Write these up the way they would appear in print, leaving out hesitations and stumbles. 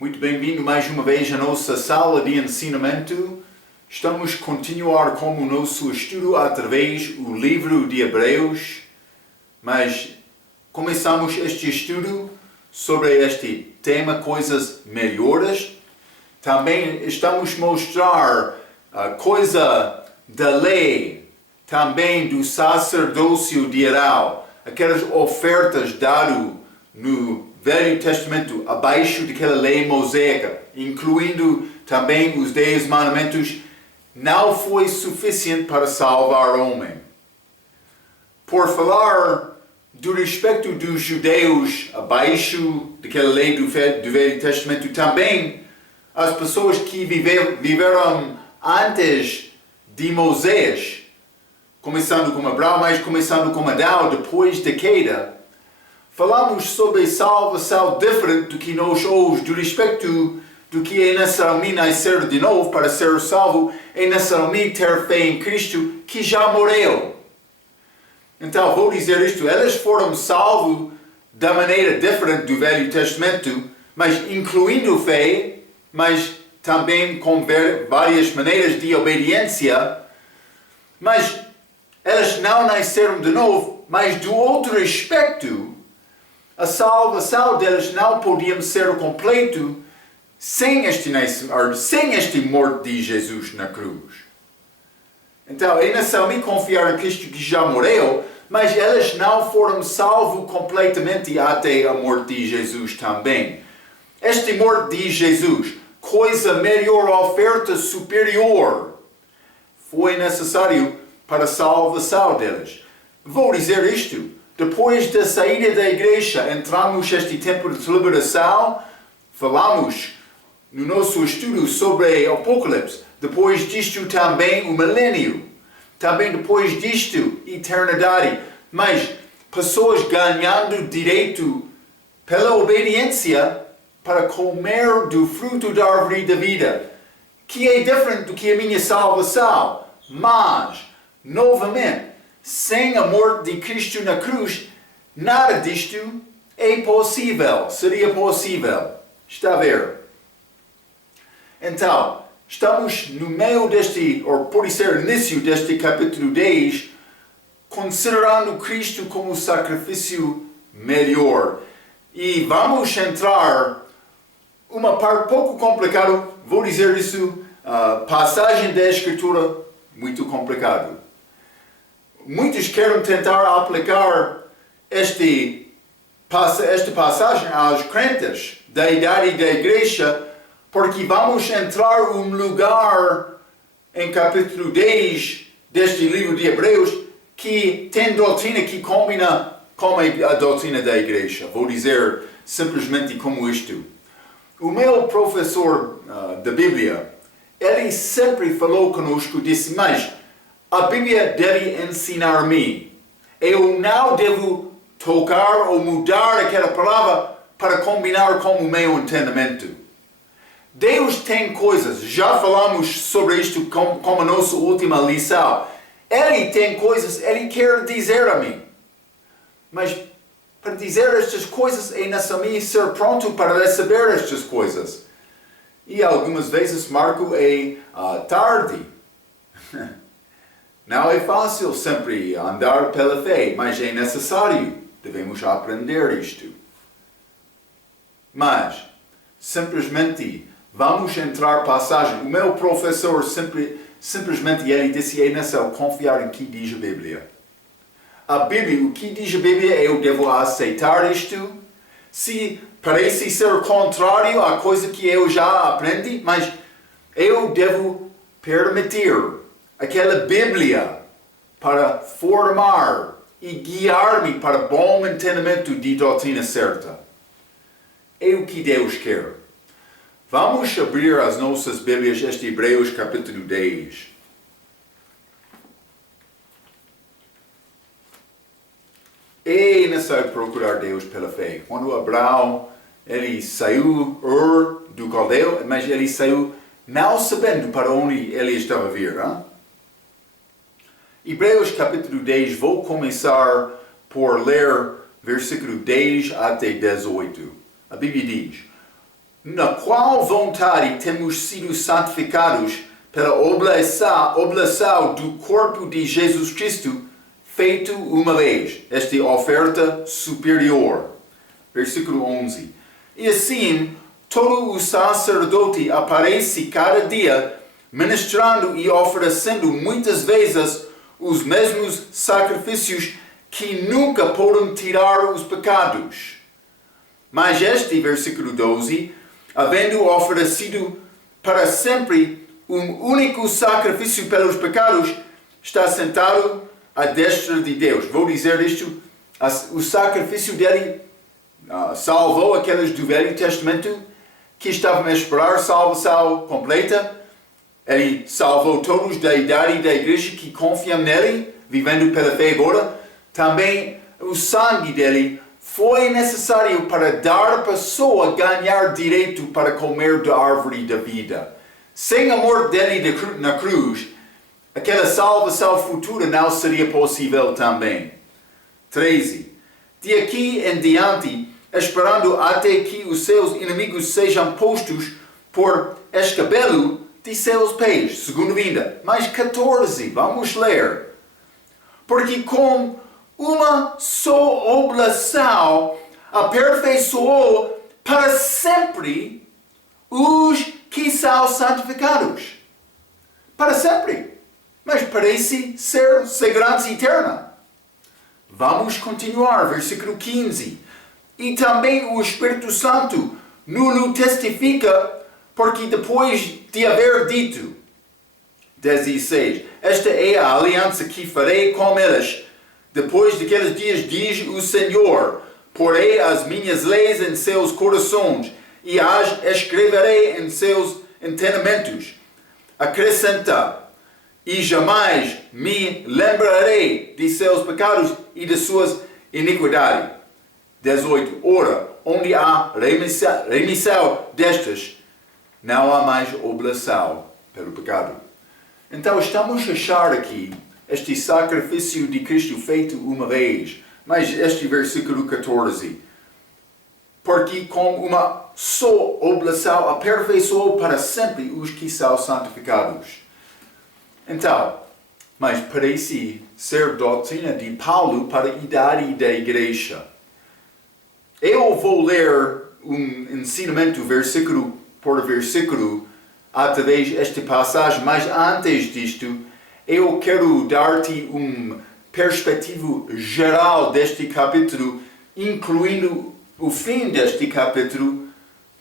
Muito bem-vindo mais uma vez à nossa sala de ensinamento. Estamos a continuar com o nosso estudo através do livro de Hebreus, mas começamos este estudo sobre este tema, coisas melhores. Também estamos a mostrar a coisa da lei, também do sacerdócio geral, aquelas ofertas dadas no Velho Testamento, abaixo daquela lei mosaica, incluindo também os 10 mandamentos, não foi suficiente para salvar o homem. Por falar do respeito dos judeus abaixo daquela lei do Velho Testamento, também as pessoas que viveram antes de Moisés, começando com Abraão, mas começando com Adão, depois da queda, falamos sobre salvação diferente do que nós hoje, do respeito do que é necessário nascer de novo para ser salvo, é necessário ter fé em Cristo que já morreu. Então, vou dizer isto, eles foram salvos da maneira diferente do Velho Testamento, mas incluindo fé, mas também com várias maneiras de obediência, mas eles não nasceram de novo, mas do outro aspecto, a salvação deles não podia ser completa sem este morte de Jesus na cruz. Então, é necessário confiar em Cristo que já morreu, mas eles não foram salvos completamente até a morte de Jesus também. Este morte de Jesus, coisa melhor, oferta superior, foi necessário para a salvação deles. Vou dizer isto. Depois da saída da igreja, entramos neste tempo de liberação, falamos no nosso estudo sobre o Apocalipse. Depois disto também o milênio. Também depois disto, eternidade. Mas pessoas ganhando direito pela obediência para comer do fruto da árvore da vida, que é diferente do que a minha salvação. Mas, novamente, sem a morte de Cristo na cruz, nada disto é possível, seria possível. Está a ver? Então, estamos no meio deste, ou pode ser início deste capítulo 10, considerando Cristo como sacrifício melhor. E vamos entrar uma parte pouco complicada, vou dizer isso, passagem da Escritura muito complicado. Muitos querem tentar aplicar esta passagem aos crentes da idade da igreja, porque vamos entrar em um lugar em capítulo 10 deste livro de Hebreus que tem doutrina que combina com a doutrina da igreja. Vou dizer simplesmente como isto. O meu professor da Bíblia, ele sempre falou conosco, disse, mas a Bíblia deve ensinar-me. Eu não devo tocar ou mudar aquela palavra para combinar com o meu entendimento. Deus tem coisas, já falamos sobre isto como a nossa última lição. Ele tem coisas, Ele quer dizer a mim. Mas para dizer estas coisas é necessário ser pronto para receber estas coisas. E algumas vezes marco é tarde. Não é fácil sempre andar pela fé, mas é necessário. Devemos aprender isto. Mas, simplesmente, vamos entrar passagem. O meu professor simplesmente ele disse, é necessário confiar em que diz a Bíblia. A Bíblia, o que diz a Bíblia, eu devo aceitar isto. Se parece ser contrário à coisa que eu já aprendi, mas eu devo permitir aquela Bíblia para formar e guiar-me para bom entendimento de doutrina certa. É o que Deus quer. Vamos abrir as nossas Bíblias, este Hebreus capítulo 10. É necessário procurar Deus pela fé. Quando Abraão, ele saiu do Caldeu, mas ele saiu não sabendo para onde ele estava a vir. Hein? Hebreus capítulo 10, vou começar por ler versículo 10 até 18. A Bíblia diz, na qual vontade temos sido santificados pela oblação do corpo de Jesus Cristo, feito uma vez. Esta oferta superior. Versículo 11. E assim, todo o sacerdote aparece cada dia, ministrando e oferecendo muitas vezes os mesmos sacrifícios que nunca podem tirar os pecados. Mas este, versículo 12, havendo oferecido para sempre um único sacrifício pelos pecados, está sentado à destra de Deus. Vou dizer isto, o sacrifício dele salvou aqueles do Velho Testamento que estavam a esperar salvação completa. Ele salvou todos da idade da igreja que confiam nele, vivendo pela fé agora. Também o sangue dele foi necessário para dar à pessoa ganhar direito para comer da árvore da vida. Sem a morte dele na cruz, aquela salvação futura não seria possível também. 13. De aqui em diante, esperando até que os seus inimigos sejam postos por escabelo de seus pés, segunda vinda. Mais 14, vamos ler. Porque com uma só oblação aperfeiçoou para sempre os que são santificados. Para sempre. Mas parece ser segurança eterna. Vamos continuar, versículo 15. E também o Espírito Santo nos testifica, porque depois de haver dito, 16, esta é a aliança que farei com eles. Depois daqueles dias, diz o Senhor, porei as minhas leis em seus corações e as escreverei em seus entendimentos. Acrescenta, e jamais me lembrarei de seus pecados e de suas iniquidades. 18. Ora, onde há remissão destas, não há mais oblação pelo pecado. Então estamos a achar aqui este sacrifício de Cristo feito uma vez. Mas este versículo 14. Porque com uma só oblação aperfeiçoou para sempre os que são santificados. Então, mas parece ser doutrina de Paulo para a idade da igreja. Eu vou ler um ensinamento versículo por versículo através desta passagem, mas antes disto, eu quero dar-te uma perspectiva geral deste capítulo, incluindo o fim deste capítulo,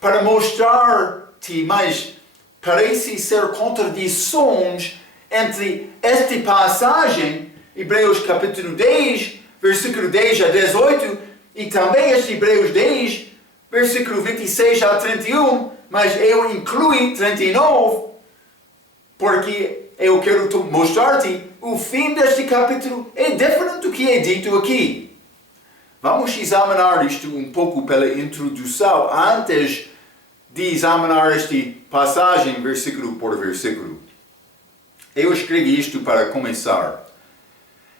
para mostrar-te, mas parece ser contradições entre esta passagem, Hebreus capítulo 10, versículo 10 a 18, e também este Hebreus 10, versículo 26 a 31, mas eu incluí 39, porque eu quero mostrar-te o fim deste capítulo é diferente do que é dito aqui. Vamos examinar isto um pouco pela introdução, antes de examinar esta passagem versículo por versículo. Eu escrevi isto para começar.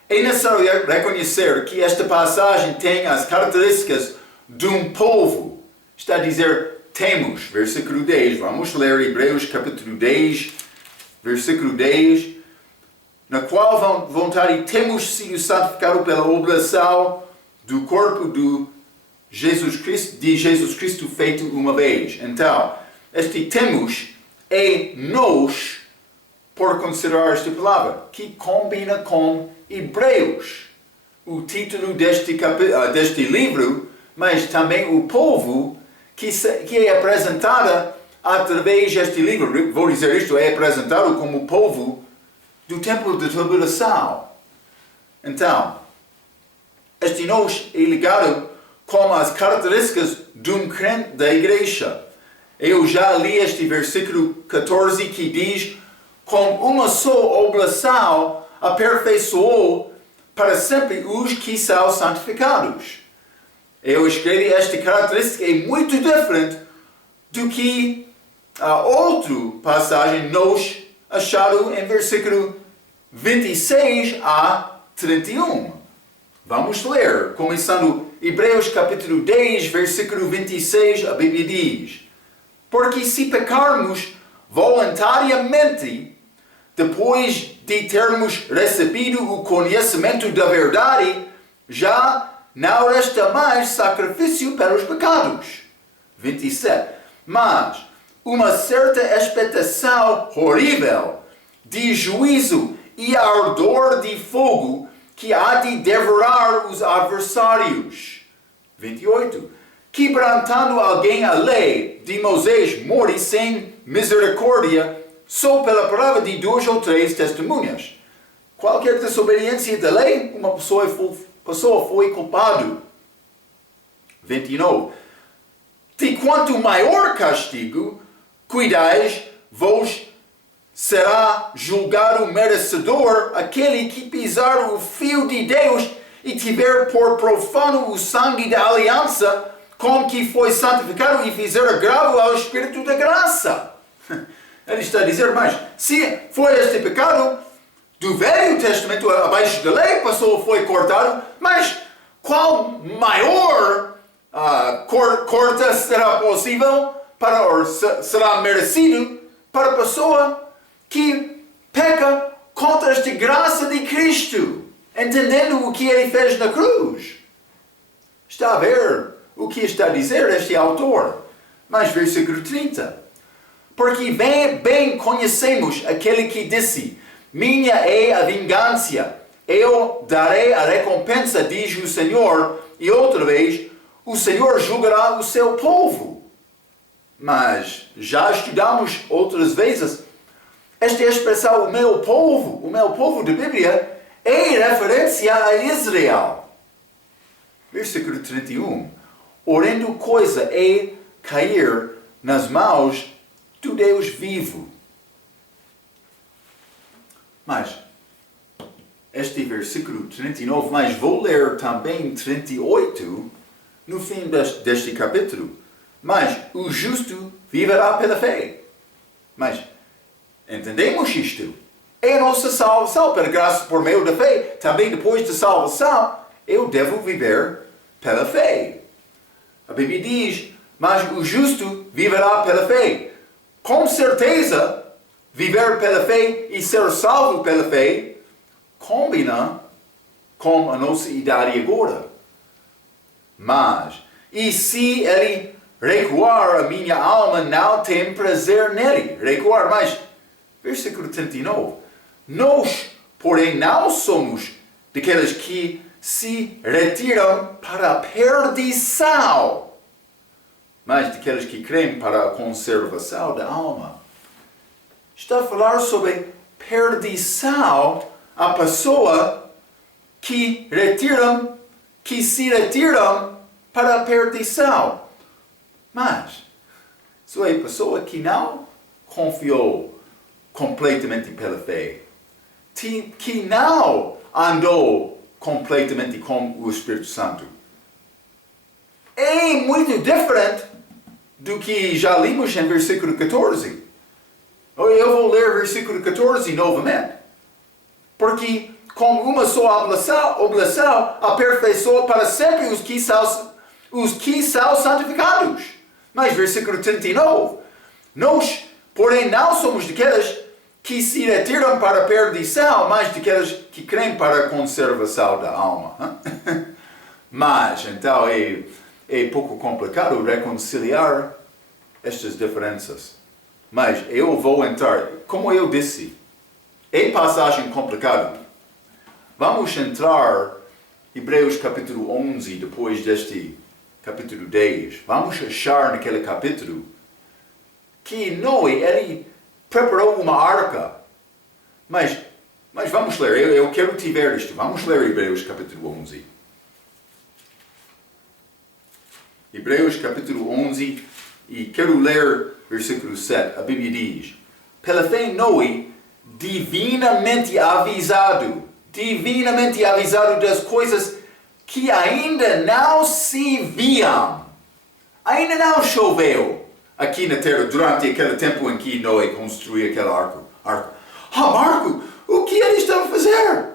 É necessário reconhecer que esta passagem tem as características de um povo. Está a dizer, temos, versículo 10. Vamos ler Hebreus capítulo 10, versículo 10. Na qual vontade temos sido santificados pela oblação do corpo de Jesus Cristo feito uma vez. Então, este temos é nós, por considerar esta palavra, que combina com Hebreus, o título deste livro, mas também o povo que é apresentada através deste livro. Vou dizer isto, é apresentado como o povo do tempo de tribulação. Então, este nós é ligado com as características de um crente da igreja. Eu já li este versículo 14 que diz, com uma só oblação aperfeiçoou para sempre os que são santificados. Eu escrevi esta característica é muito diferente do que a outra passagem nós achado em versículo 26 a 31. Vamos ler, começando Hebreus capítulo 10, versículo 26, a Bíblia diz, Porque se pecarmos voluntariamente, depois de termos recebido o conhecimento da verdade, já não resta mais sacrifício pelos pecados. 27. Mas uma certa expectação horrível de juízo e ardor de fogo que há de devorar os adversários. 28. Quebrantando alguém a lei de Moisés, morre sem misericórdia, só pela palavra de 2 ou 3 testemunhas. Qualquer desobediência da lei, uma pessoa foi culpada. 29. De quanto maior castigo, cuidais, vos será julgado merecedor aquele que pisar o fio de Deus e tiver por profano o sangue da aliança com que foi santificado e fizer agravo ao Espírito da graça. Ele está a dizer, mas se foi este pecado do Velho Testamento abaixo da lei, foi cortado, mas qual maior corte será possível ou será merecido para a pessoa que peca contra esta graça de Cristo, entendendo o que ele fez na cruz? Está a ver o que está a dizer este autor? Mas versículo 30. Porque bem conhecemos aquele que disse, minha é a vingança, eu darei a recompensa, diz o Senhor, e outra vez, o Senhor julgará o seu povo. Mas já estudamos outras vezes, esta expressão, o meu povo da Bíblia, é referência a Israel. Versículo 31. Horrendo coisa é cair nas mãos do Deus vivo. Mas, este versículo 39, mas vou ler também 38, no fim deste capítulo. Mas o justo viverá pela fé. Mas, entendemos isto? É a nossa salvação, pela graça por meio da fé. Também depois da salvação, eu devo viver pela fé. A Bíblia diz, mas o justo viverá pela fé. Com certeza, viver pela fé e ser salvo pela fé combina com a nossa idade agora. Mas, e se ele recuar, a minha alma não tem prazer nele? Recuar, mas, versículo 39. Nós, porém, não somos daqueles que se retiram para a perdição, mas daqueles que creem para a conservação da alma. Está a falar sobre perdição a pessoa que se retiram para a perdição. Mas, isso é a pessoa que não confiou completamente pela fé, que não andou completamente com o Espírito Santo. É muito diferente do que já lemos em versículo 14. Eu vou ler versículo 14 novamente. Porque com uma só oblação aperfeiçoa para sempre os que são santificados. Mas versículo 39. Nós, porém, não somos daqueles que se retiram para a perdição, mas daqueles que creem para a conservação da alma. Mas, então, é pouco complicado reconciliar estas diferenças. Mas eu vou entrar, como eu disse, é passagem complicada. Vamos entrar em Hebreus capítulo 11, depois deste capítulo 10. Vamos achar naquele capítulo que Noé, ele preparou uma arca. Mas vamos ler, eu quero te ver isto. Vamos ler Hebreus capítulo 11. Hebreus capítulo 11, e quero ler versículo 7. A Bíblia diz, pela fé Noé, divinamente avisado das coisas que ainda não se viam. Ainda não choveu aqui na terra durante aquele tempo em que Noé construiu aquele arco. Marco, o que ele estava a fazer?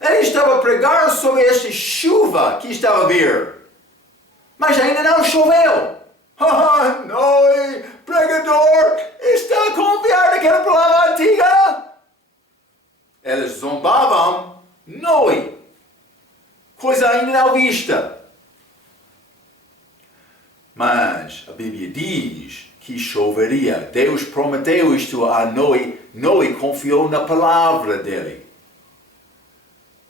Ele estava a pregar sobre esta chuva que estava a vir. Mas ainda não choveu. Noé pregador está a confiar naquela palavra antiga. Eles zombavam Noé. Coisa ainda não vista. Mas a Bíblia diz que choveria. Deus prometeu isto a Noé. Noé confiou na palavra dele.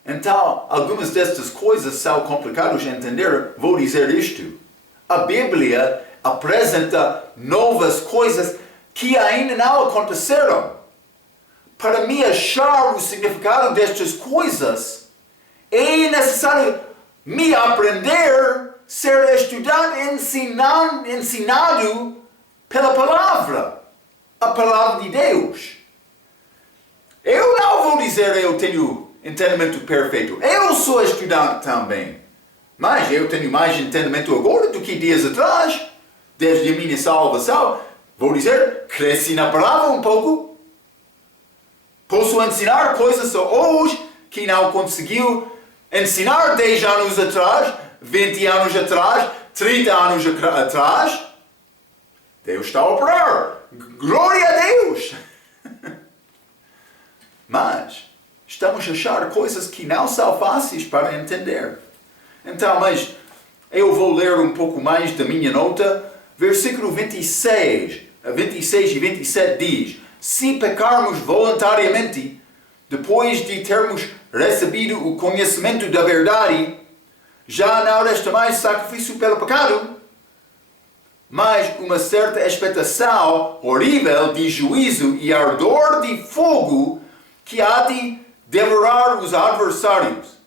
Então, algumas destas coisas são complicadas de entender. Vou dizer isto. A Bíblia apresenta novas coisas que ainda não aconteceram. Para me achar o significado destas coisas, é necessário me aprender, ser estudado, ensinado pela palavra, a palavra de Deus. Eu não vou dizer eu tenho entendimento perfeito. Eu sou estudante também. Mas eu tenho mais entendimento agora do que dias atrás, desde a minha salvação. Vou dizer, cresci na palavra um pouco. Posso ensinar coisas hoje que não conseguiu ensinar 10 anos atrás, 20 anos atrás, 30 anos atrás. Deus está a operar. Glória a Deus! Mas estamos a achar coisas que não são fáceis para entender. Então, mas eu vou ler um pouco mais da minha nota. Versículo 26 e 27 diz: se pecarmos voluntariamente, depois de termos recebido o conhecimento da verdade, já não resta mais sacrifício pelo pecado, mas uma certa expectação horrível de juízo e ardor de fogo que há de devorar os adversários.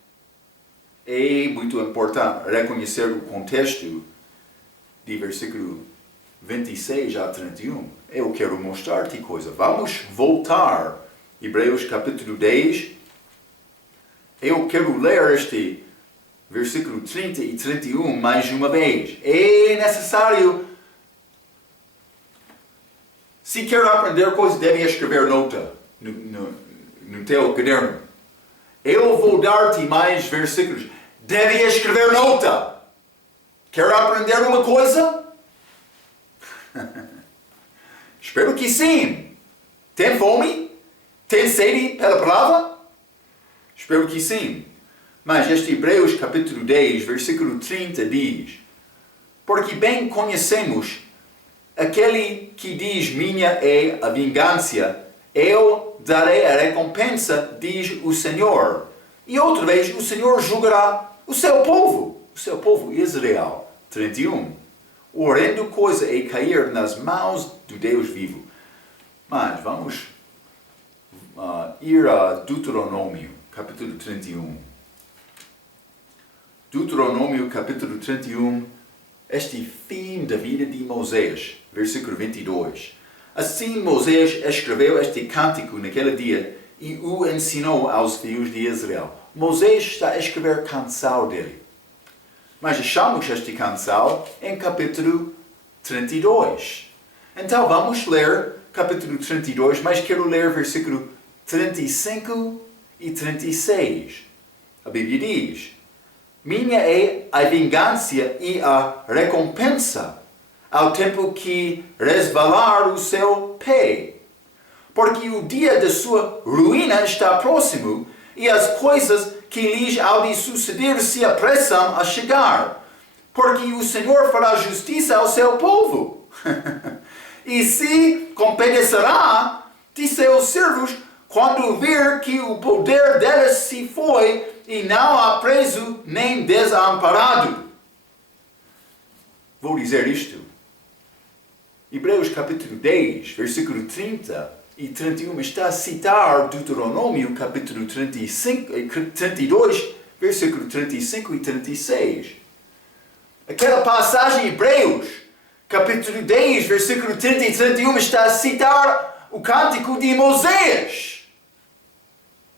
É muito importante reconhecer o contexto de versículo 26 a 31. Eu quero mostrar-te coisa. Vamos voltar. Hebreus capítulo 10. Eu quero ler este versículo 30 e 31 mais uma vez. É necessário. Se quer aprender coisas, deve escrever nota no teu caderno. Eu vou dar-te mais versículos. Deve escrever nota. Quer aprender uma coisa? Espero que sim. Tem fome? Tem sede pela palavra? Espero que sim. Mas este Hebreus capítulo 10, versículo 30 diz: porque bem conhecemos aquele que diz, minha é a vingança, eu darei a recompensa, diz o Senhor. E outra vez o Senhor julgará o seu povo Israel. 31. Horrendo coisa é cair nas mãos do Deus vivo. Mas vamos ir a Deuteronômio, capítulo 31. Deuteronômio, capítulo 31. Este fim da vida de Moisés, versículo 22. Assim Moisés escreveu este cântico naquele dia e o ensinou aos filhos de Israel. Moisés está a escrever a canção dele. Mas achamos este canção em capítulo 32. Então vamos ler capítulo 32, mas quero ler versículo 35 e 36. A Bíblia diz: minha é a vingança e a recompensa ao tempo que resvalar o seu pé. Porque o dia da sua ruína está próximo e as coisas que lhes há de suceder se apressam a chegar. Porque o Senhor fará justiça ao seu povo. E se compadecerá de seus servos quando vir que o poder deles se foi e não há preso nem desamparado. Vou dizer isto. Hebreus capítulo 10, versículo 30 e 31 está a citar Deuteronômio capítulo 32, versículo 35 e 36. Aquela passagem em Hebreus capítulo 10, versículo 30 e 31 está a citar o cântico de Moisés.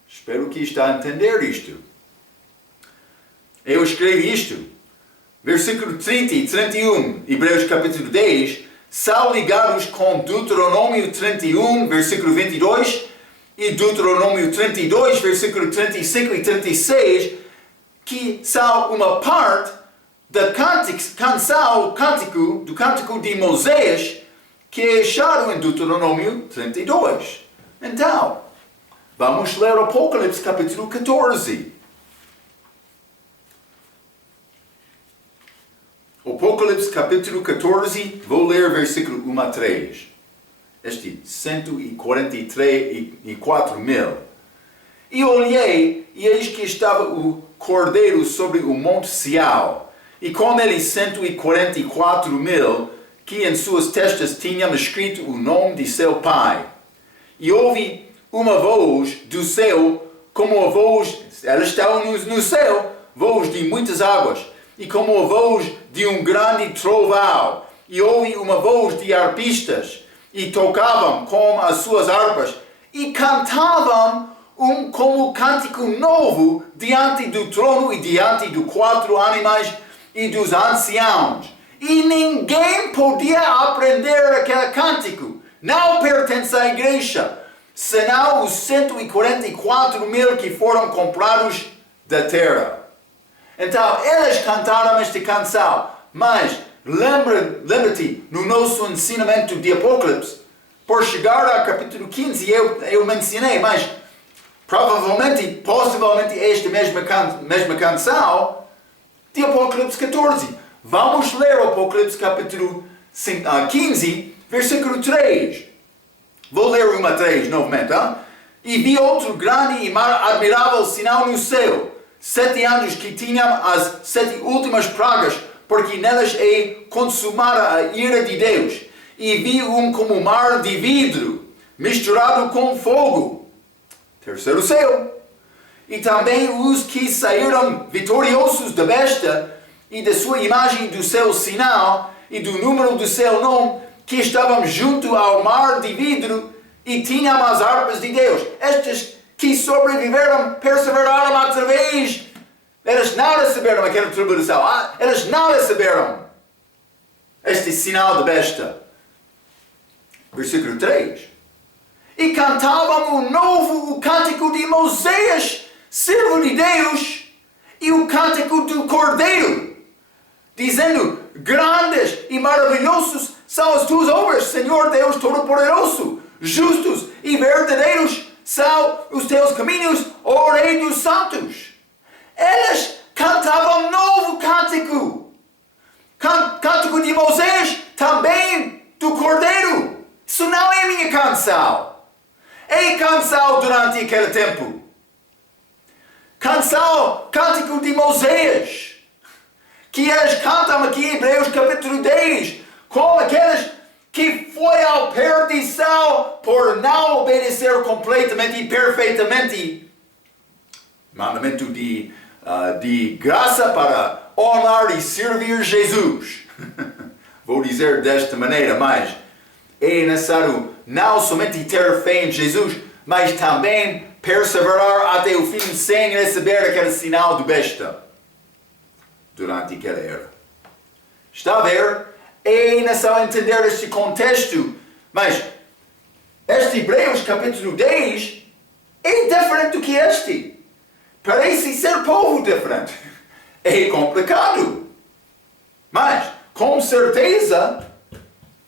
Espero que está a entender isto. Eu escrevi isto. Versículo 30 e 31, Hebreus capítulo 10, são ligados com Deuteronômio 31, versículo 22, e Deuteronômio 32, versículo 35 e 36, que são uma parte da do cântico de Moisés, que é achado em Deuteronômio 32. Então, vamos ler Apocalipse capítulo 14. Apocalipse capítulo 14, vou ler versículo 1 a 3. Este 144 mil. E olhei, e eis que estava o Cordeiro sobre o monte Sião, e com ele 144 mil, que em suas testas tinham escrito o nome de seu Pai. E ouvi uma voz do céu, como a voz, elas estavam no céu, voz de muitas águas, e como a voz de um grande trovão. E ouvi uma voz de arpistas, e tocavam com as suas harpas, e cantavam como cântico novo diante do trono e diante dos 4 animais e dos anciãos. E ninguém podia aprender aquele cântico. Não pertence à igreja, senão os 144 mil que foram comprados da terra. Então, eles cantaram esta canção. Mas, lembra-te, no nosso ensinamento de Apocalipse, por chegar ao capítulo 15, eu mencionei, mas provavelmente, possivelmente, esta mesma canção de Apocalipse 14. Vamos ler o Apocalipse capítulo 15, versículo 3. Vou ler 1 a 3 novamente. Hein? E vi outro grande e admirável sinal no céu, 7 anjos que tinham as 7 últimas pragas, porque nelas é consumada a ira de Deus. E vi como mar de vidro, misturado com fogo. Terceiro céu. E também os que saíram vitoriosos da besta e da sua imagem do seu sinal e do número do seu nome, que estavam junto ao mar de vidro e tinham as harpas de Deus. Estes que sobreviveram, perseveraram através. Eles não receberam aquela tribulação. Eles não receberam este sinal da besta. Versículo 3. E cantavam o cântico de Moisés, servo de Deus, e o cântico do Cordeiro, dizendo: grandes e maravilhosos são as tuas obras, Senhor Deus Todo-Poderoso. Justos e verdadeiros são os teus caminhos, ó Rei dos Santos. Eles cantavam novo cântico. Cântico de Moisés, também do Cordeiro. Isso não é minha canção. É canção durante aquele tempo. Cântico de Moisés, que eles cantam aqui em Hebreus capítulo 10, como aqueles que foi à perdição por não obedecer completamente e perfeitamente mandamento de graça para honrar e servir Jesus. Vou dizer desta maneira, mas é necessário não somente ter fé em Jesus, mas também perseverar até o fim sem receber aquele sinal de besta durante aquela era. Está a ver? É necessário entender este contexto, mas este Hebreus capítulo 10 é diferente do que este. Parece ser povo diferente. É complicado. Mas, com certeza,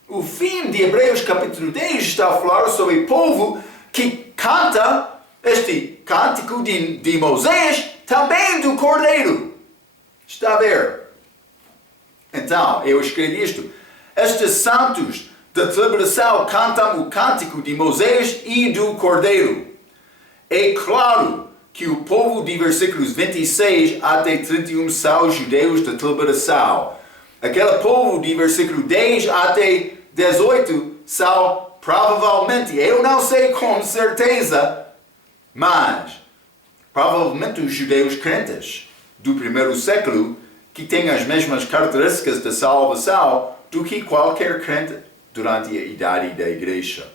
o fim de Hebreus capítulo 10 está a falar sobre o povo que canta este cântico de Moisés, também do Cordeiro. Está a ver? Então, eu escrevi isto. Estes santos da tribulação cantam o cântico de Moisés e do Cordeiro. É claro que o povo de versículos 26 até 31 são os judeus da tribulação. Aquele povo de versículo 10 até 18 são provavelmente, eu não sei com certeza, mas provavelmente os judeus crentes do primeiro século, que têm as mesmas características da salvação do que qualquer crente durante a idade da igreja.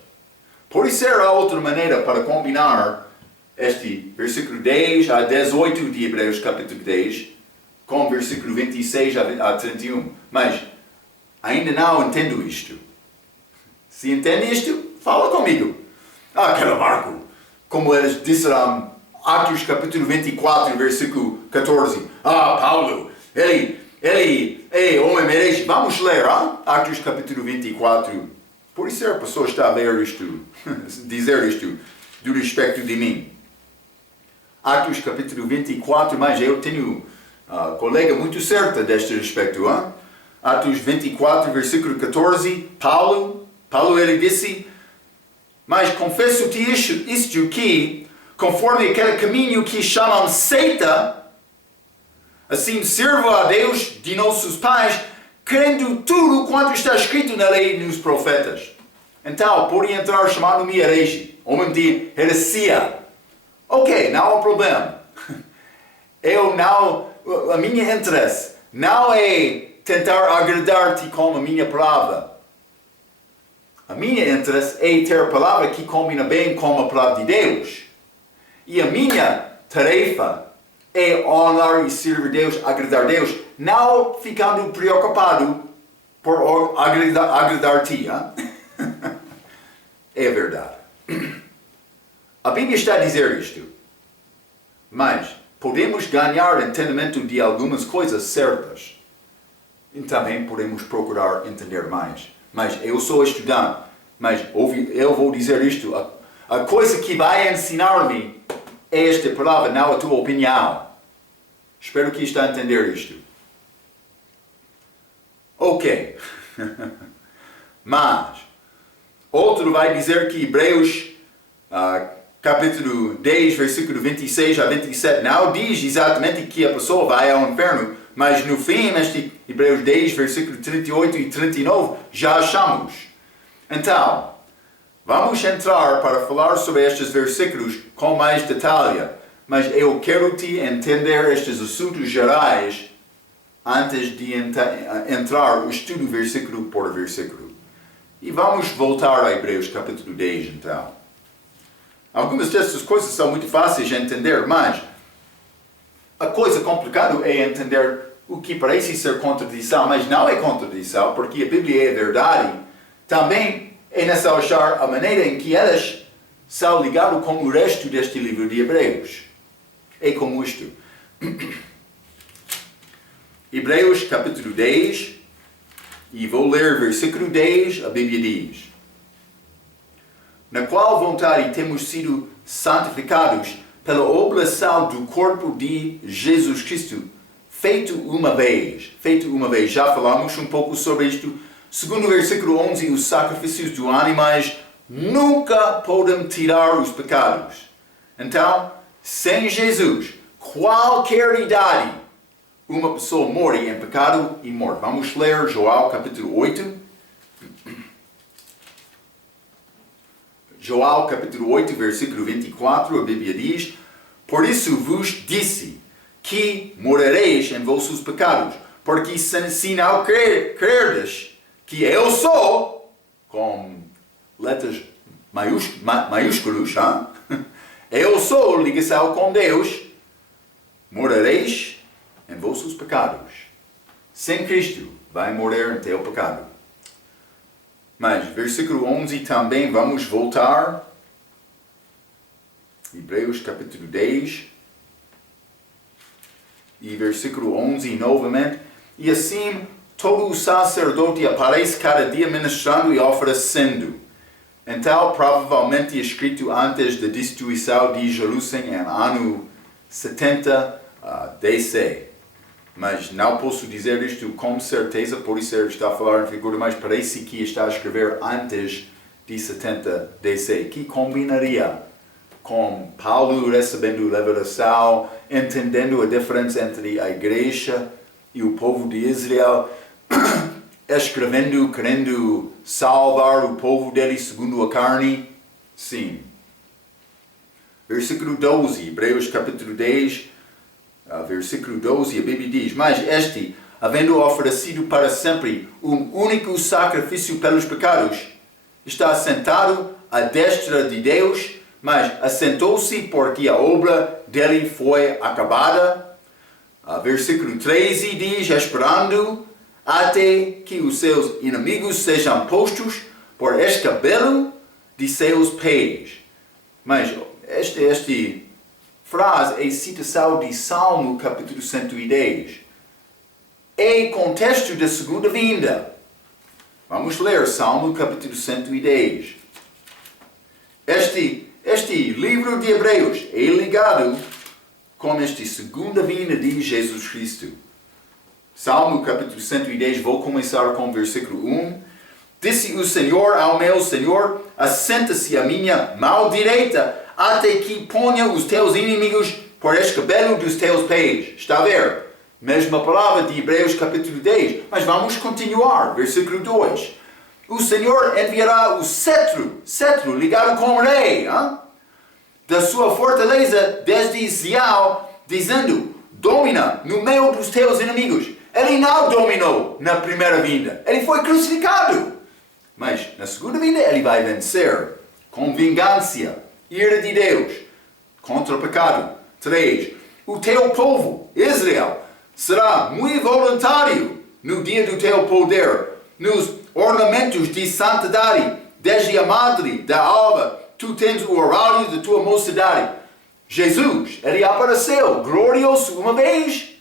Por isso era outra maneira para combinar este versículo 10 a 18 de Hebreus capítulo 10 com versículo 26 a 31. Mas ainda não entendo isto. Se entende isto, fala comigo. Aquele Marco, como eles disseram, Atos capítulo 24, versículo 14. Paulo, ele é homem merece. Vamos ler, Atos capítulo 24, Por isso a pessoa está a ler isto, dizer isto, do respeito de mim. Atos capítulo 24, mas eu tenho colega muito certa deste respeito. Hein? Atos 24, versículo 14, Paulo ele disse, mas confesso-te isto que, conforme aquele caminho que chamam seita, assim sirvo a Deus de nossos pais, crendo tudo quanto está escrito na lei e nos profetas. Então, pode entrar chamando-me herege, homem de heresia. Ok, não há problema. A minha interesse não é tentar agradar-te com a minha palavra. A minha interesse é ter a palavra que combina bem com a palavra de Deus. E a minha tarefa é honrar e servir Deus, agradar Deus, não ficando preocupado por agradar-te. É verdade. A Bíblia está a dizer isto. Mas podemos ganhar entendimento de algumas coisas certas. E também podemos procurar entender mais. Mas eu sou estudante. Mas eu vou dizer isto. A coisa que vai ensinar-me é esta palavra, não a tua opinião. Espero que está a entender isto. Ok. Mas, outro vai dizer que Hebreus, capítulo 10, versículo 26 a 27, não diz exatamente que a pessoa vai ao inferno, mas no fim, este Hebreus 10, versículo 38 e 39, já achamos. Então, vamos entrar para falar sobre estes versículos com mais detalhe, mas eu quero te entender estes assuntos gerais antes de entrar no estudo versículo por versículo. E vamos voltar a Hebreus capítulo 10 então. Algumas dessas coisas são muito fáceis de entender, mas a coisa complicada é entender o que parece ser contradição, mas não é contradição, porque a Bíblia é verdade. Também é necessário achar a maneira em que elas são ligadas com o resto deste livro de Hebreus. É como isto. Hebreus capítulo 10, e vou ler versículo 10, a Bíblia diz: na qual vontade temos sido santificados pela oblação do corpo de Jesus Cristo, feito uma vez. Já falamos um pouco sobre isto. Segundo o versículo 11, os sacrifícios de animais nunca podem tirar os pecados. Então, sem Jesus, qualquer idade, uma pessoa morre em pecado e morre. Vamos ler João capítulo 8. João capítulo 8, versículo 24, a Bíblia diz: por isso vos disse que morrereis em vossos pecados, porque se não crerdes que eu sou, com letras maiúsculas, eu sou ligação com Deus, morrereis em vossos pecados. Sem Cristo, vai morrer em teu pecado. Mas, versículo 11 também, vamos voltar. Hebreus capítulo 10. E versículo 11 novamente. E assim, todo o sacerdote aparece cada dia ministrando e oferecendo. Então, provavelmente escrito antes da destruição de Jerusalém em ano 70 DC. Mas não posso dizer isto com certeza, por isso ele está a falar em figura, mas parece que está a escrever antes de 70 DC, que combinaria com Paulo recebendo revelação, entendendo a diferença entre a igreja e o povo de Israel, escrevendo, querendo salvar o povo dele segundo a carne. Sim. Versículo 12, Hebreus capítulo 10, versículo 12, a Bíblia diz: mas este, havendo oferecido para sempre um único sacrifício pelos pecados, está sentado à destra de Deus, mas assentou-se porque a obra dele foi acabada. Versículo 13 diz: esperando até que os seus inimigos sejam postos por escabelo de seus pés. Mas este frase é citação de Salmo capítulo 110. É contexto da segunda vinda. Vamos ler Salmo capítulo 110. Este livro de Hebreus é ligado com esta segunda vinda de Jesus Cristo. Salmo capítulo 110, vou começar com o versículo 1. Disse o Senhor ao meu Senhor, assenta-se à minha mão direita, até que ponha os teus inimigos por escabelo dos teus pés. Está a ver? Mesma palavra de Hebreus capítulo 10. Mas vamos continuar. Versículo 2. O Senhor enviará o cetro ligado com o rei, da sua fortaleza desde Sião, dizendo, domina no meio dos teus inimigos. Ele não dominou na primeira vinda. Ele foi crucificado. Mas na segunda vinda ele vai vencer com vingança, ira de Deus, contra o pecado. 3. O teu povo, Israel, será muito voluntário no dia do teu poder, nos ornamentos de santidade, desde a madre da alva, tu tens o horário da tua mocidade. Jesus, ele apareceu glorioso uma vez,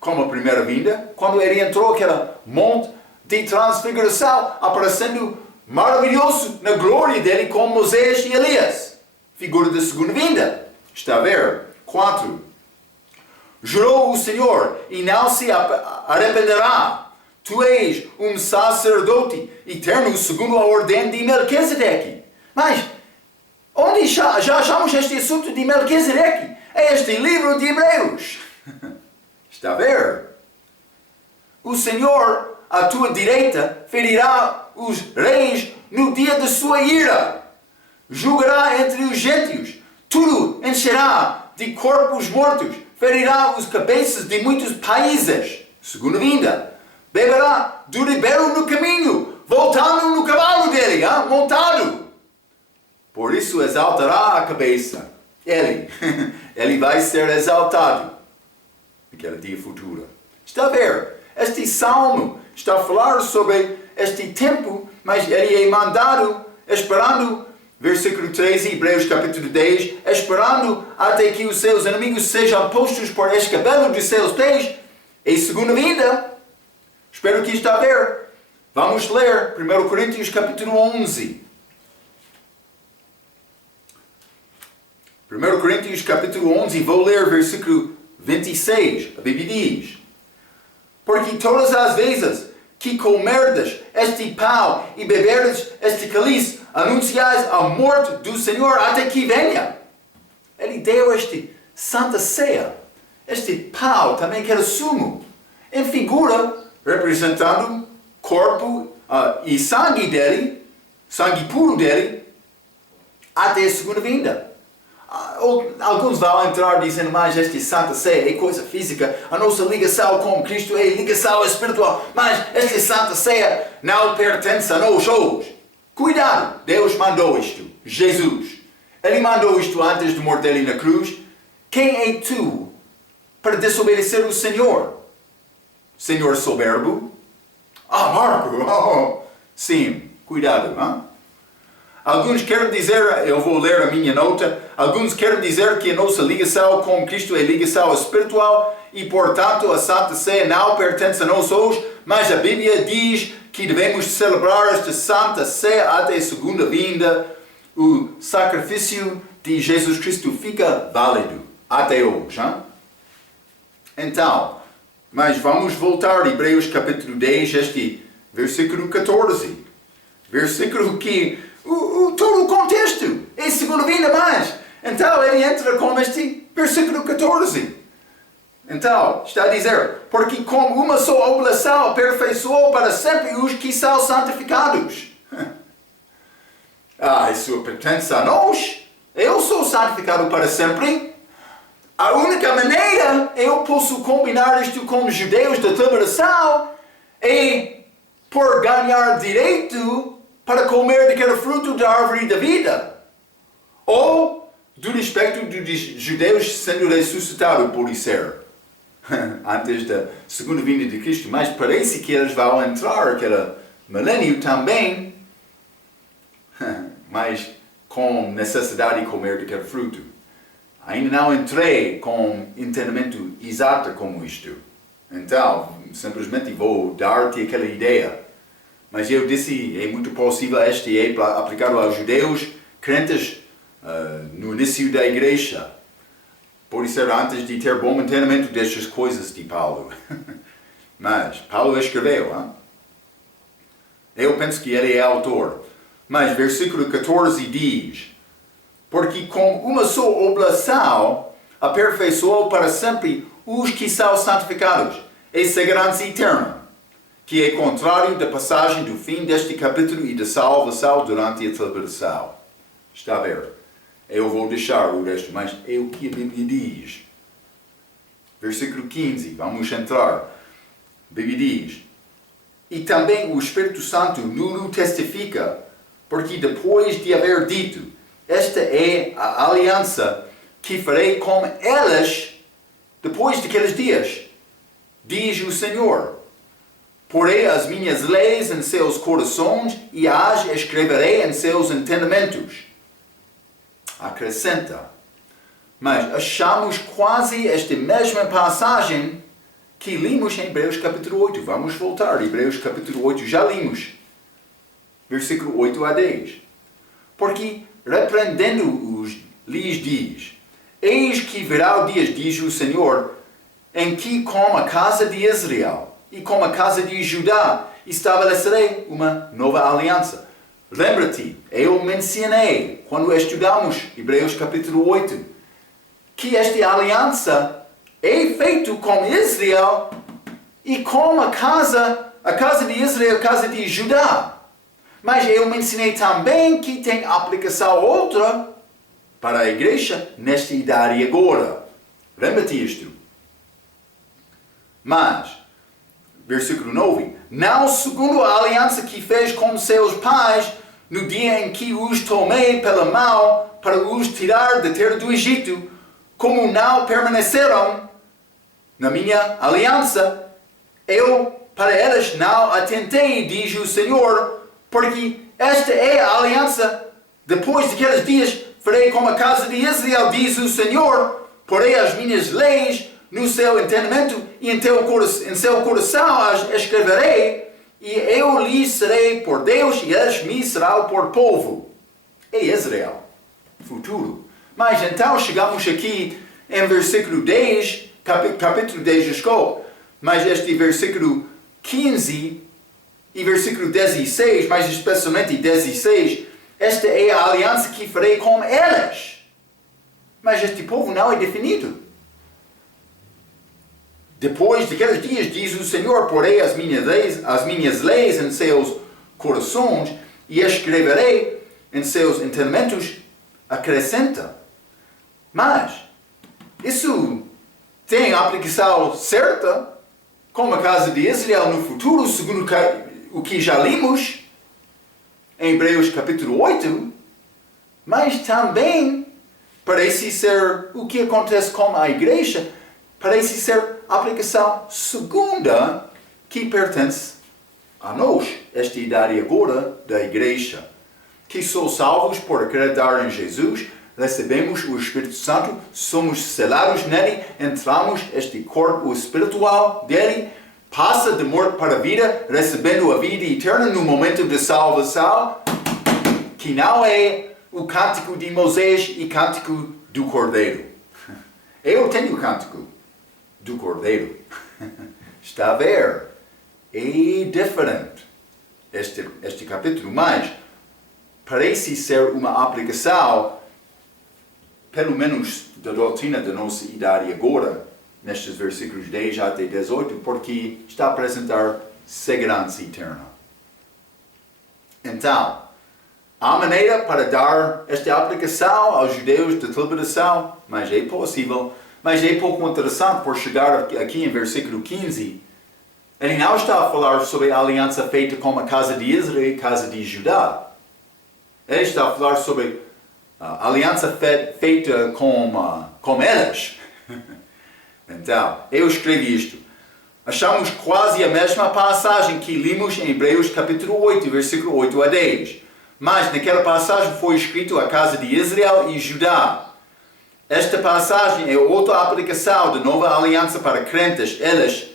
como a primeira vinda, quando ele entrou naquele monte de transfiguração, aparecendo maravilhoso na glória dele com Moisés e Elias. Figura da segunda vinda. Está a ver? 4. Jurou o Senhor e não se arrependerá. Tu és um sacerdote eterno segundo a ordem de Melquisedeque. Mas, onde já achamos este assunto de Melquisedeque? É este livro de Hebreus. Está a ver? O Senhor, à tua direita, ferirá os reis no dia da sua ira. Julgará entre os gentios. Tudo encherá de corpos mortos. Ferirá os cabeças de muitos países. Segunda vinda. Beberá do ribeiro no caminho, voltando no cavalo dele, montado. Por isso exaltará a cabeça. Ele vai ser exaltado naquele dia futuro. Está a ver? Este salmo está a falar sobre este tempo, mas ele é mandado esperando, versículo 13, Hebreus capítulo 10, esperando até que os seus inimigos sejam postos por escabelo dos seus pés, e segunda vinda. Espero que está a ver. Vamos ler 1 Coríntios capítulo 11. 1 Coríntios capítulo 11, vou ler versículo 26. A Bíblia diz: porque todas as vezes que comerdes este pão e beberdes este cálice, anunciais a morte do Senhor até que venha. Ele deu este santa ceia, este pão também que era sumo, em figura, representando corpo e sangue dele, sangue puro dele, até a segunda vinda. Alguns vão entrar dizendo, mas esta santa ceia é coisa física, a nossa ligação com Cristo é ligação espiritual, mas esta santa ceia não pertence a nós hoje. Cuidado, Deus mandou isto, Jesus. Ele mandou isto antes de morrer dele na cruz. Quem é tu para desobedecer o Senhor? Senhor soberbo? Marco, sim, cuidado, Alguns querem dizer, eu vou ler a minha nota, alguns querem dizer que a nossa ligação com Cristo é ligação espiritual e, portanto, a Santa Ceia não pertence a nós hoje, mas a Bíblia diz que devemos celebrar esta Santa Ceia até a segunda vinda. O sacrifício de Jesus Cristo fica válido até hoje. Então, mas vamos voltar a Hebreus capítulo 10, este versículo 14. Versículo que todo o contexto é segunda vinda, mas então ele entra com este versículo 14. Então, está a dizer, porque com uma só oblação aperfeiçoou para sempre os que são santificados. Isso pertence a nós. Eu sou santificado para sempre. A única maneira eu posso combinar isto com os judeus da tribulação é por ganhar direito para comer daquele fruto da árvore da vida. Ou do respeito dos judeus sendo ressuscitados por ser. Antes da segunda vinda de Cristo. Mas parece que eles vão entrar naquele milênio também. Mas com necessidade de comer daquele fruto. Ainda não entrei com entendimento exato como isto. Então, simplesmente vou dar-te aquela ideia. Mas eu disse, é muito possível este é aplicado aos judeus, crentes no início da igreja. Pode ser antes de ter bom entendimento destas coisas de Paulo. Mas Paulo escreveu, hein? Eu penso que ele é autor. Mas versículo 14 diz: porque com uma só oblação aperfeiçoou para sempre os que são santificados, e segurança eterna, que é contrário da passagem do fim deste capítulo e da salvação durante a tribulação. Está a ver? Eu vou deixar o resto, mas é o que a Bíblia diz. Versículo 15, vamos entrar. A Bíblia diz: e também o Espírito Santo nulo testifica, porque depois de haver dito: esta é a aliança que farei com elas depois daqueles dias, diz o Senhor. Porei as minhas leis em seus corações e as escreverei em seus entendimentos. Acrescenta. Mas achamos quase esta mesma passagem que limos em Hebreus capítulo 8. Vamos voltar. Hebreus capítulo 8 já limos. Versículo 8 a 10. Porque repreendendo-os, lhes diz: eis que virá o dia, diz o Senhor, em que com a casa de Israel e com a casa de Judá estabelecerei uma nova aliança. Lembra-te, eu mencionei, quando estudamos Hebreus capítulo 8, que esta aliança é feita com Israel e com a casa de Israel e a casa de Judá. Mas eu mencionei também que tem aplicação outra para a igreja nesta idade agora. Lembra-te isto. Mas, versículo 9, não segundo a aliança que fez com seus pais no dia em que os tomei pela mão para os tirar da terra do Egito, como não permaneceram na minha aliança, eu para elas não atentei, diz o Senhor, porque esta é a aliança. Depois daqueles dias farei com a casa de Israel, diz o Senhor, porei as minhas leis no seu entendimento e em seu coração as escreverei, e eu lhes serei por Deus e eles me serão por povo. É Israel, futuro. Mas então chegamos aqui em versículo 10, capítulo 10 desculpa, mas este versículo 15 e versículo 16, mais especialmente 16, esta é a aliança que farei com elas. Mas este povo não é definido. Depois daqueles dias, diz o Senhor, porei as minhas leis em seus corações e escreverei em seus entendimentos. Acrescenta. Mas isso tem aplicação certa com a casa de Israel no futuro, segundo o que já limos em Hebreus capítulo 8, mas também parece ser o que acontece com a igreja, parece ser a aplicação segunda que pertence a nós, esta idade agora da igreja, que somos salvos por acreditar em Jesus, recebemos o Espírito Santo, somos selados nele, entramos este corpo espiritual dele, passa de morte para a vida, recebendo a vida eterna no momento de salvação, que não é o cântico de Moisés e cântico do Cordeiro. Eu tenho o cântico do Cordeiro. Está a ver? É diferente este capítulo, mas parece ser uma aplicação, pelo menos da doutrina da nossa idade agora, nestes versículos 10 até 18, porque está a apresentar segurança eterna. Então, há maneira para dar esta aplicação aos judeus de tribulação, mas é possível. Mas é pouco interessante por chegar aqui em versículo 15. Ele não está a falar sobre a aliança feita com a casa de Israel e a casa de Judá. Ele está a falar sobre a aliança feita com elas. Então, eu escrevi isto. Achamos quase a mesma passagem que limos em Hebreus capítulo 8, versículo 8 a 10. Mas naquela passagem foi escrito a casa de Israel e Judá. Esta passagem é outra aplicação da nova aliança para crentes, elas.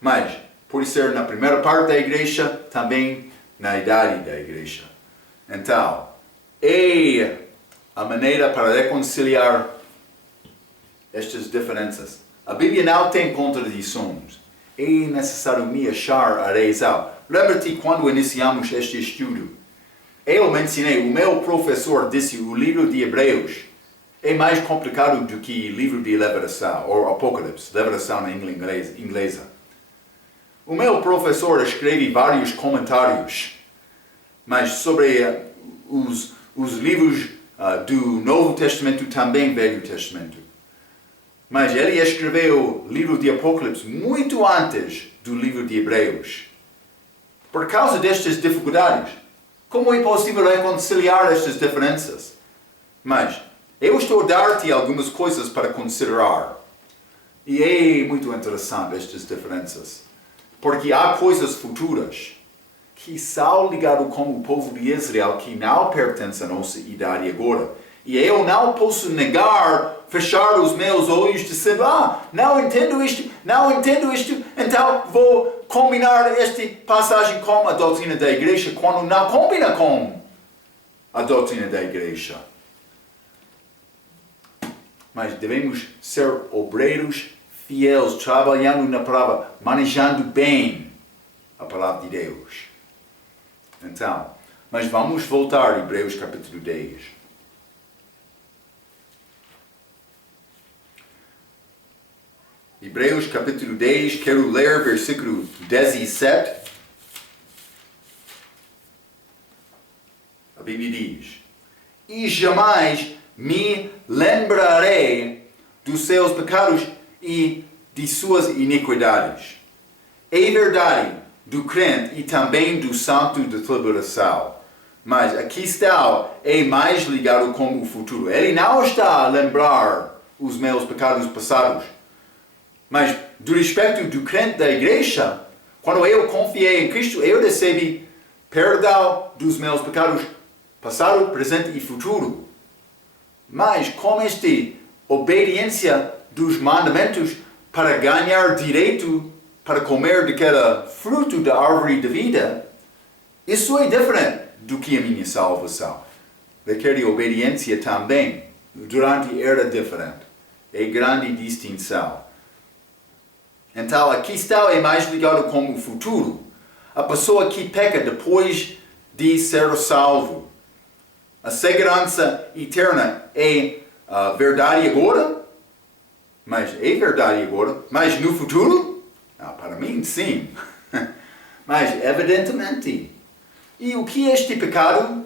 Mas pode ser na primeira parte da igreja, também na idade da igreja. Então, é a maneira para reconciliar estas diferenças. A Bíblia não tem contradições. É necessário me achar a razão. Lembra-te quando iniciamos este estudo? Eu mencionei, o meu professor disse o livro de Hebreus é mais complicado do que o livro de Revelação, ou Apocalipse, Revelação na inglesa. O meu professor escreve vários comentários, mas sobre os livros do Novo Testamento também Velho Testamento. Mas ele escreveu o livro de Apocalipse muito antes do livro de Hebreus. Por causa destas dificuldades, como é possível reconciliar estas diferenças? Mas eu estou a dar-te algumas coisas para considerar. E é muito interessante estas diferenças. Porque há coisas futuras que são ligadas com o povo de Israel que não pertencem à nossa idade agora. E eu não posso negar, fechar os meus olhos dizendo, não entendo isto, então vou combinar esta passagem com a doutrina da igreja, quando não combina com a doutrina da igreja. Mas devemos ser obreiros fiéis, trabalhando na palavra, manejando bem a palavra de Deus. Então, mas vamos voltar a Hebreus capítulo 10. Hebreus capítulo 10, quero ler versículo 17. A Bíblia diz: E jamais me lembrarei dos seus pecados e de suas iniquidades. É verdade do crente e também do santo de tribulação. Mas aqui está, é mais ligado com o futuro. Ele não está a lembrar os meus pecados passados. Mas, do respeito do crente da igreja, quando eu confiei em Cristo, eu recebi perdão dos meus pecados passado, presente e futuro. Mas, com esta obediência dos mandamentos para ganhar direito para comer daquele fruto da árvore da vida, isso é diferente do que a minha salvação. Requer obediência também. Durante era diferente. É grande distinção. Então, aqui está é mais ligado com o futuro. A pessoa que peca depois de ser salvo. A segurança eterna é verdade agora? Mas é verdade agora? Mas no futuro? Para mim, sim. Mas, evidentemente. E o que é este pecado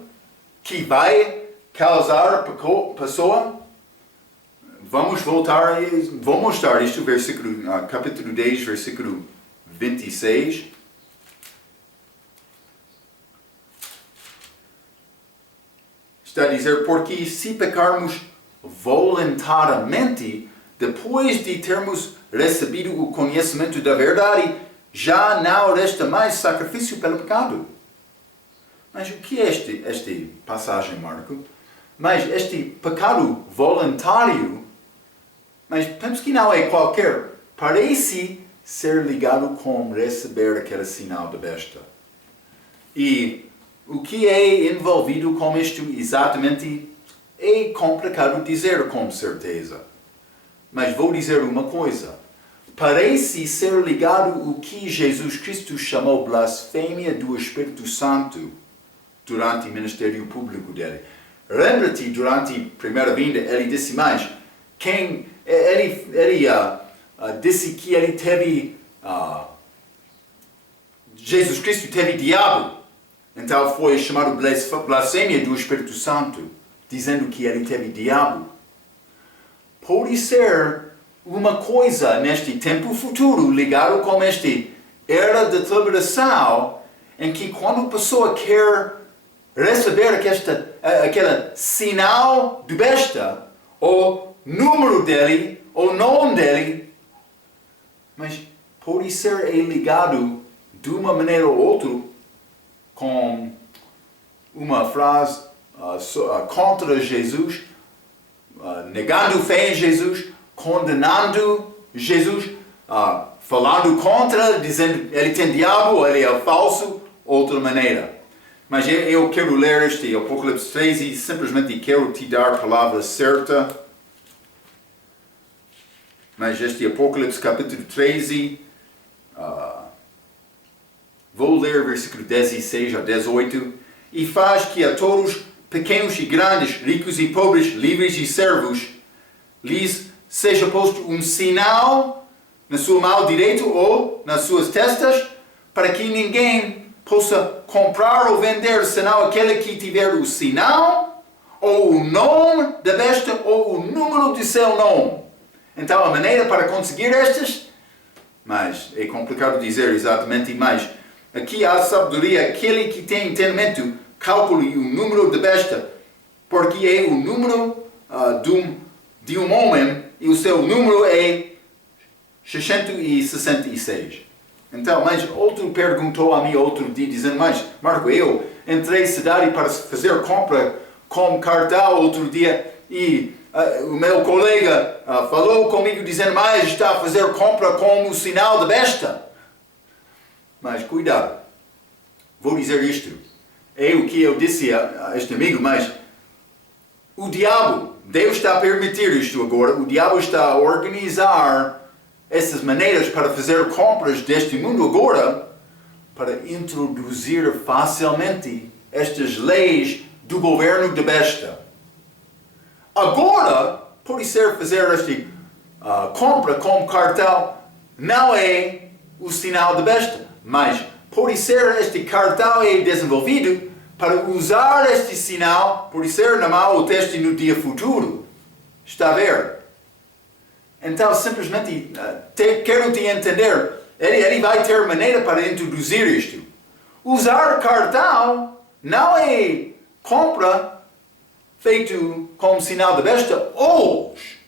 que vai causar a pessoa? Vamos voltar e vou mostrar isto, capítulo 10, versículo 26. Está a dizer, porque se pecarmos voluntariamente, depois de termos recebido o conhecimento da verdade, já não resta mais sacrifício pelo pecado. Mas o que é esta passagem, Marco? Mas este pecado voluntário, mas penso que não é qualquer, parece ser ligado com receber aquele sinal da besta. E o que é envolvido com isto exatamente é complicado dizer com certeza. Mas vou dizer uma coisa. Parece ser ligado o que Jesus Cristo chamou blasfêmia do Espírito Santo durante o ministério público dele. Lembra-te, durante a primeira vinda, ele disse mais. Ele disse que ele teve... Jesus Cristo teve diabo. Então foi chamado blasfêmia do Espírito Santo, dizendo que ele teve diabo. Pode ser uma coisa neste tempo futuro ligado com este era de tribulação, em que quando a pessoa quer receber aquele sinal de besta, o número dele, o nome dele, mas pode ser ligado de uma maneira ou outra com uma frase contra Jesus, negando fé em Jesus, condenando Jesus, falando contra, dizendo ele tem diabo, ele é falso, outra maneira. Mas eu quero ler este Apocalipse 13 e simplesmente quero te dar a palavra certa. Mas este Apocalipse capítulo 13, vou ler versículo 16 a 18. E faz que a todos, pequenos e grandes, ricos e pobres, livres e servos, lhes seja posto um sinal na sua mão direita ou nas suas testas, para que ninguém possa comprar ou vender, senão aquele que tiver o sinal, ou o nome da besta, ou o número de seu nome. Então a maneira para conseguir estas, mas é complicado dizer exatamente, mas aqui há sabedoria, aquele que tem entendimento, calcule o número da besta, porque é o número de um homem, e o seu número é 666. Então, mas outro perguntou a mim outro dia, dizendo, mas Marco, eu entrei na cidade para fazer compra com cartão outro dia, e o meu colega falou comigo, dizendo, mas está a fazer compra com o sinal da besta. Mas cuidado, vou dizer isto, é o que eu disse a este amigo, mas o diabo, Deus está a permitir isto agora, o diabo está a organizar essas maneiras para fazer compras deste mundo agora, para introduzir facilmente estas leis do governo da besta. Agora, pode ser fazer esta compra com cartão, não é o sinal da besta, mas pode ser este cartão é desenvolvido para usar este sinal, pode ser na mão ou teste no dia futuro. Está a ver? Então, simplesmente, quero te entender, ele vai ter maneira para introduzir isto. Usar cartão não é compra feito com sinal da besta hoje.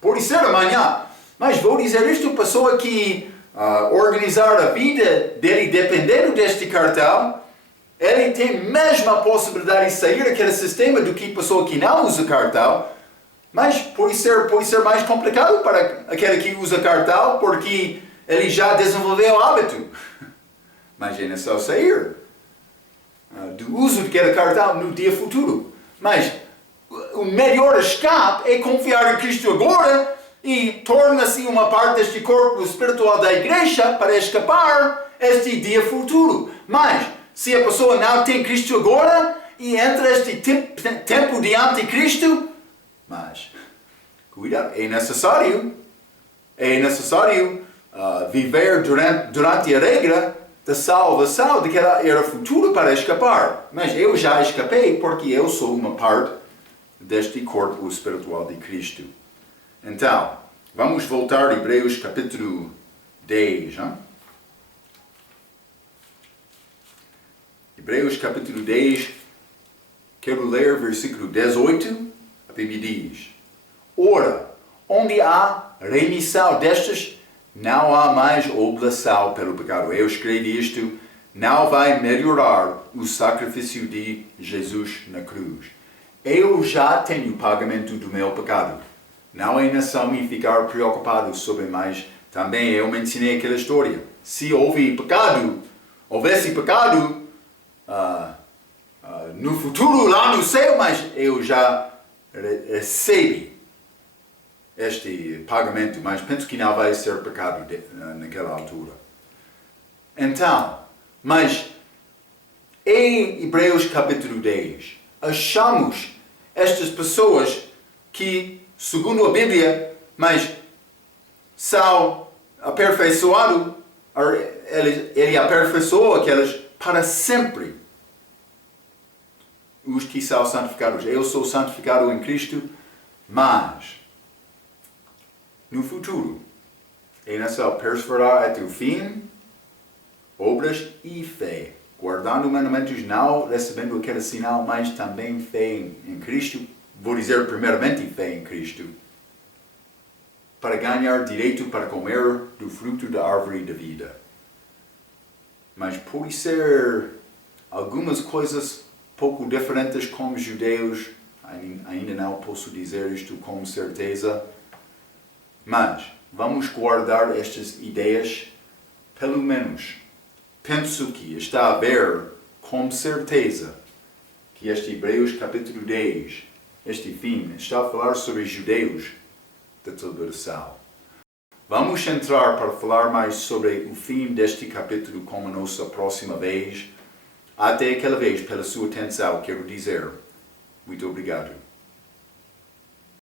Pode ser amanhã. Mas vou dizer isto, pessoa que organizar a vida dele dependendo deste cartão, ele tem mesmo a possibilidade de sair daquele sistema do que pessoa que não usa cartão. Mas pode ser mais complicado para aquele que usa cartão, porque ele já desenvolveu o hábito. Mas é necessário sair do uso daquele cartão no dia futuro. Mas o melhor escape é confiar em Cristo agora e torna-se uma parte deste corpo espiritual da igreja para escapar este dia futuro. Mas se a pessoa não tem Cristo agora e entra este tempo de anticristo, mas, cuidado, é necessário viver durante a regra da salvação daquela era futura para escapar. Mas eu já escapei porque eu sou uma parte deste corpo espiritual de Cristo. Então, vamos voltar a Hebreus capítulo 10. Hein? Hebreus capítulo 10, quero ler versículo 18. A Bíblia diz: ora, onde há remissão destas, não há mais oblação pelo pecado. Eu escrevi isto, não vai melhorar o sacrifício de Jesus na cruz. Eu já tenho o pagamento do meu pecado. Não é necessário me ficar preocupado sobre mais. Também eu mencionei aquela história. Se houvesse pecado no futuro, lá no céu, mas eu já recebi este pagamento, mas penso que não vai ser pecado naquela altura. Então, mas em Hebreus capítulo 10, achamos estas pessoas que, segundo a Bíblia, mas são aperfeiçoados, ele aperfeiçoou aquelas para sempre. Os que são santificados. Eu sou santificado em Cristo, mas no futuro é necessário perseverar até o fim, obras e fé. Guardando mandamentos, não recebendo aquele sinal, mas também fé em Cristo. Vou dizer primeiramente fé em Cristo. Para ganhar direito para comer do fruto da árvore da vida. Mas pode ser algumas coisas pouco diferentes como judeus. Ainda não posso dizer isto com certeza. Mas vamos guardar estas ideias, pelo menos. Penso que está a ver com certeza que este Hebreus capítulo 10, este fim, está a falar sobre os judeus da tribulação. Vamos entrar para falar mais sobre o fim deste capítulo como nossa próxima vez. Até aquela vez, pela sua atenção, quero dizer muito obrigado.